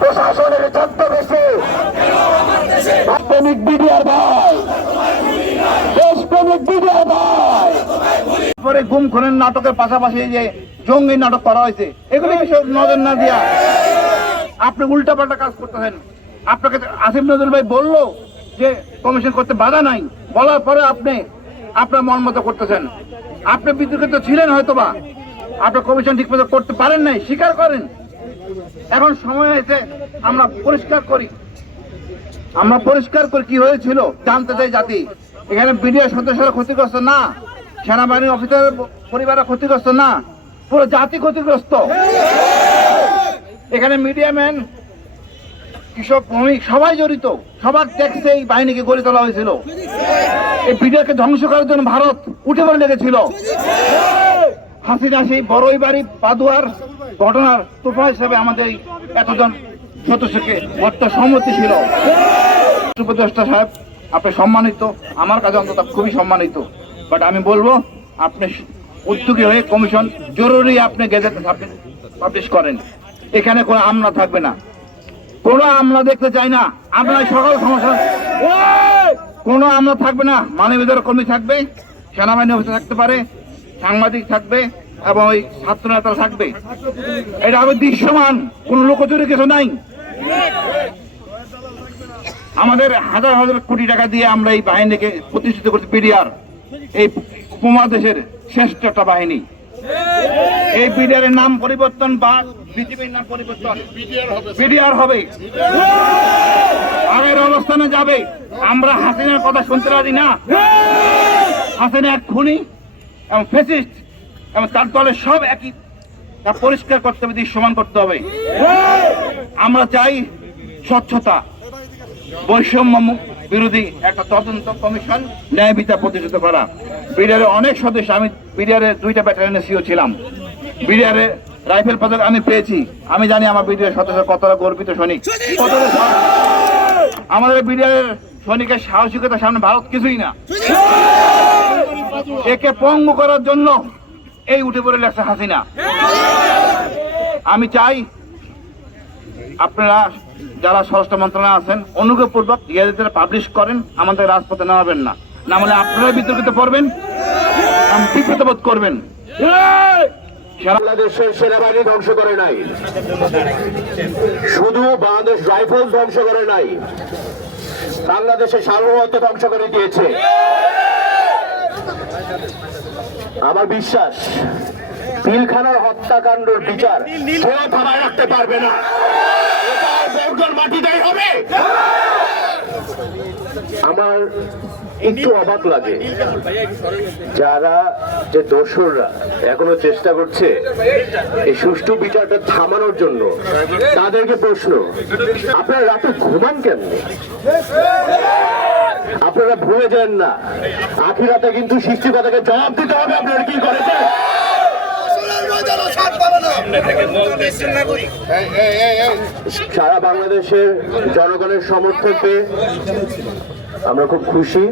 প্রশাসনের ছদ্মবেশে প্রেমিক বিডিআর ভাই। বিডিআর ভাই। পরে গুম খুনের নাটকের পাশাপাশি যে জঙ্গি নাটক করা হয়েছে, এগুলি নজর না দিয়া আপনি উল্টাপাল্টা কাজ করতেছেন? আপনাকে আসিফ নজরুল ভাই বলল যে কমিশন করতে বাধা নাই। বলার পরে আপনি, আপনার মন মতো করতেছেন। আপনি বিদ্যুৎ ছিলেন হয়তোবা। আপনি কমিশন ঠিক করতে পারেন নাই। স্বীকার করেন। এখন সময় হয়েছে, আমরা পরিষ্কার করি। আমরা পরিষ্কার করে, কি হয়েছিল জানতে চাই জাতি। এখানে বিডিও সদস্যরা ক্ষতিগ্রস্ত না, সেনাবাহিনী অফিসারের পরিবাররা ক্ষতিগ্রস্ত না, পুরো জাতি ক্ষতিগ্রস্ত। এখানে মিডিয়া ম্যান কৃষক, শ্রমিক, সবাই জড়িত। সবার ট্যাক্সে এই বাহিনীকে গড়ে তোলা হয়েছিল। এই বিডিওকে ধ্বংস করার জন্য ভারত উঠে পড়ে লেগেছিল। হাসিনা সেই বড়ই বাড়ি পাদুয়ার ঘটনার তোফা হিসেবে আমাদের এতজন সদস্যকে ভর্ত সম্মতি ছিল। উপদেষ্টা সাহেব, আপনি সম্মানিত। আমার কাছে অন্তত খুবই সম্মানিত। বাট আমি বলব, আপনি উদ্যোগী হয়ে কমিশন জরুরি আপনি গেজেট পাবলিশ করেন। এখানে কোনো আমলা থাকবে না। কোনো আমলা দেখতে চাই না। আপনার সকল সমস্যা! কোনো আমলা থাকবে না। মানবাধিকার কর্মী থাকবে, সেনাবাহিনী অফিসে থাকতে পারে, সাংবাদিক থাকবে এবং ওই ছাত্র নেতারা থাকবে। এটা হবে দৃশ্যমান কোন লোকচুরি কিছু নাই। আমাদের হাজার হাজার কোটি টাকা দিয়ে আমরা এই বাহিনীকে প্রতিষ্ঠিত করছি বিডিআর। এই উপমহাদেশের শ্রেষ্ঠ একটা বাহিনী। এই বিডিআর এর নাম পরিবর্তন বা বিজেপির নাম পরিবর্তন বিডিআর হবে। আগের অবস্থানে যাবে। আমরা হাসিনার কথা শুনতে রাজি না। হাসিনা এক খুনি এবং ফেসিস্ট এবং তার দলের সব একই। তা পরিষ্কার করতে হবে, দিয়ে সমান করতে হবে। আমরা চাই স্বচ্ছতা বৈষম্য বিরোধী একটা তদন্ত কমিশন ন্যায় বিচার প্রতিষ্ঠিত করা। বিডিআরের অনেক সদস্য, আমি বিডিআরের দুইটা ব্যাটালিয়নের সিও ছিলাম। বিডিআরের রাইফেল পদক আমি পেয়েছি। আমি জানি আমার বিডিআর সদস্য কতটা গর্বিত সৈনিক। কতটা আমাদের বিডিআরের সৈনিকের সাহসিকতার সামনে ভারত কিছুই না। একে পঙ্গু করার জন্য এই উঠে পড়ে লাগছে হাসিনা। আমি চাই আপনারা যারা স্বরাষ্ট্র মন্ত্রণালয় আছেন অনুগ্রহপূর্বক ইয়াদের পাবলিশ করেন, আমাদের রাজপথে নামাবেন না। না মানে আপনারা বিতর্কিত করবেন বিব্রত বোধ করবেন। বাংলাদেশের সেনাবাহিনী ধ্বংস করে নাই। শুধু বাংলাদেশ রাইফেল ধ্বংস করে নাই। বাংলাদেশের সার্বভৌমত্ব ধ্বংস করে দিয়েছে। আমার বিশ্বাস পিলখানার হত্যাকাণ্ডের বিচার কেউ থামায় রাখতে পারবে না। বর্গর মাটিতেই হবে। আমার একটু অবাক লাগে যারা যে দোসররা এখনও চেষ্টা করছে এই সুষ্ঠু বিচারটা থামানোর জন্য তাদেরকে প্রশ্ন আপনারা রাতে ঘুমান কেমনে আপনারা ভুলে যান না। আখিরাতে কিন্তু সৃষ্টিকতাকে জবাব দিতে হবে, আপনারা কি করেছেন? সারা বাংলাদেশের জনগণের সমর্থন পেয়ে আমরা খুব খুশি,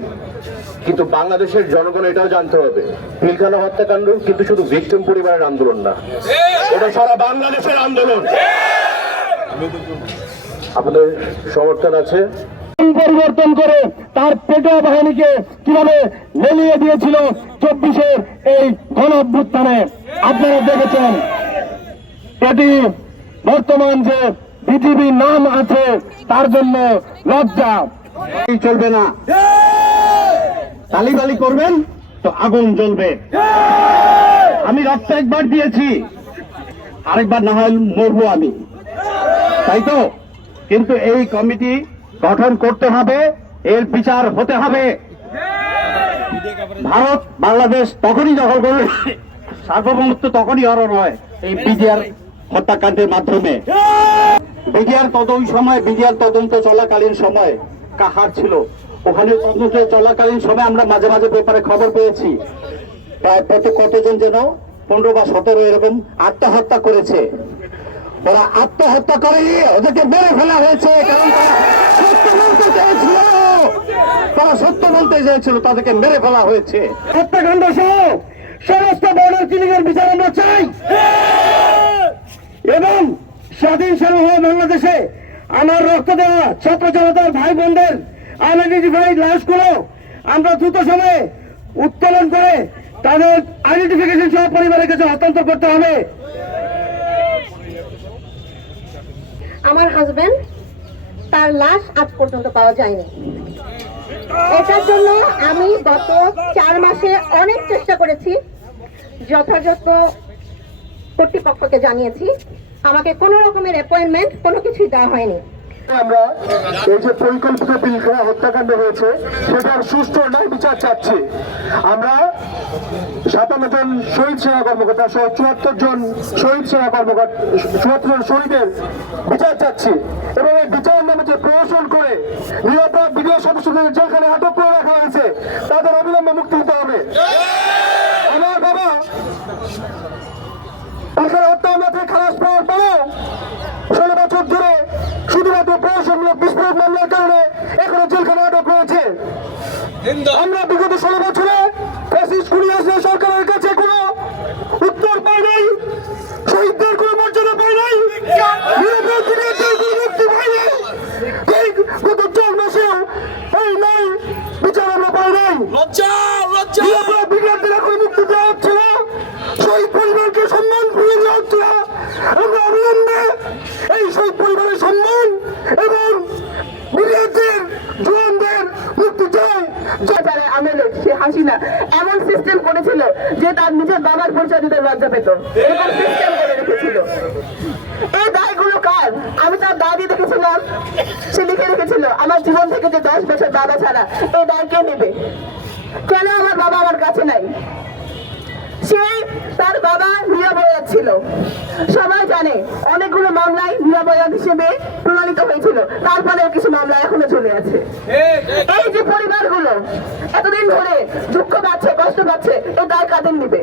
কিন্তু বাংলাদেশের জনগণ এটাও জানতে হবে। পিলখানা হত্যাকাণ্ড কিন্তু শুধু ভিক্টিম পরিবারের আন্দোলন না, এটা সারা বাংলাদেশের আন্দোলন। আপনাদের সমর্থন আছে। পরিবর্তন করে তার পেটোয়া বাহিনীকে কীভাবে লেলিয়ে দিয়েছিল চব্বিশের এই গণ অভ্যুত্থানে আপনারা দেখেছেন, এটি বর্তমান যে বিজিবি নাম আছে, তার জন্য লজ্জা। চলবে না। তালিবালি করবেন তো আগুন জ্বলবে। আমি রক্ত একবার দিয়েছি, আরেকবার না হয় মরবো আমি। তাই তো? কিন্তু এই কমিটি গঠন করতে হবে এর বিচার হতে হবে। ভারত, বাংলাদেশ তখনই দখল করবে। সার্বভৌমত্ব তখনই হরণ হয় এই বিডিআর হত্যাকাণ্ডের মাধ্যমে। বিডিআর তদ ওই সময় বিডিআর তদন্ত চলাকালীন সময় কাহার ছিল? ওখানে তদন্ত চলাকালীন সময় আমরা মাঝে মাঝে পেপারে খবর পেয়েছি। কতজন যেন পনেরো বা সতেরো এরকম আত্মহত্যা করেছে। ওরা আত্মহত্যা করেনি ওদেরকে মেরে ফেলা হয়েছে, কারণ তারা সত্য বলতে চেয়েছিল। তারা সত্য বলতে তাদেরকে মেরে ফেলা হয়েছে। হত্যাকাণ্ড সহ সমস্ত বর্ডার কিলিং বিচার আমরা চাই। এবং স্বাধীন সার্বভৌম বাংলাদেশে আমার রক্ত দেওয়া ছাত্র জনতার ভাই বোনদের আইডেন্টিফাইড লাশগুলো আমরা দ্রুত সময়ে উত্তোলন করে তাদের আইডেন্টিফিকেশন সহ পরিবারের কাছে হস্তান্তর করতে হবে। আমার হাজবেন্ড তার লাশ আজ পর্যন্ত পাওয়া যায়নি। এটার জন্য আমি গত চার মাসে অনেক চেষ্টা করেছি, যথাযথ কর্তৃপক্ষকে জানিয়েছি। আমাকে কোনো রকমের অ্যাপয়েন্টমেন্ট কোনো কিছুই দেওয়া হয়নি। আমরা এই যে পরিকল্পিত পিলখানা হত্যাকাণ্ড হয়েছে, সেটার সুষ্ঠু ন্যায় বিচার চাচ্ছি। আমরা সাতান্ন জন শহীদ সেনা কর্মকর্তা সহ চুয়াত্তর জন শহীদ সেনা কর্মকর্তা, চুয়াত্তর জন শহীদের বিচার চাচ্ছি। এবং এই বিচার নামে যে প্রহসন করে নিরাপদ বিডিও সদস্যদের যেখানে আটক করে রাখা হয়েছে, তাদের অবিলম্বে মুক্তি দিতে হবে। আমার বাবা পিলখানা হত্যা মামলা থেকে খালাস পাওয়ার পরেও ষোলো বছর ধরে শুধুমাত্র প্রশাসনমূলক বিস্ফোরক মামলার কারণে এখনও জেলখানা আটক রয়েছে। আমরা বিগত ষোলো বছরে ফ্যাসিস্ট সরকারের কাছে এবং বিনিয়োগের জোয়ানদের মুক্তি চাই। যারা আমলে সে হাসিনা এমন সিস্টেম করেছিল যে তার নিজের বাবার পরিচয় দিতে লজ্জা পেত। এরকম সিস্টেম করে রেখেছিল। এই দায়গুলো কার? আমি তার দাবি দেখেছিলাম। সে লিখে রেখেছিল, আমার জীবন থেকে যে দশ বছর বাবা ছাড়া এই দায় কে নেবে? কেন আমার বাবা আমার কাছে নাই? সেই তার বাবা নিরাপরাধ ছিল। সবাই জানে অনেকগুলো মামলায় নিরাপরাধ হিসেবে প্রমাণিত হয়েছিল। তারপরেও কিছু মামলা এখনও চলে আছে। এই যে পরিবারগুলো, এতদিন ধরে দুঃখ পাচ্ছে, কষ্ট পাচ্ছে, এ দায় কাদের নিবে?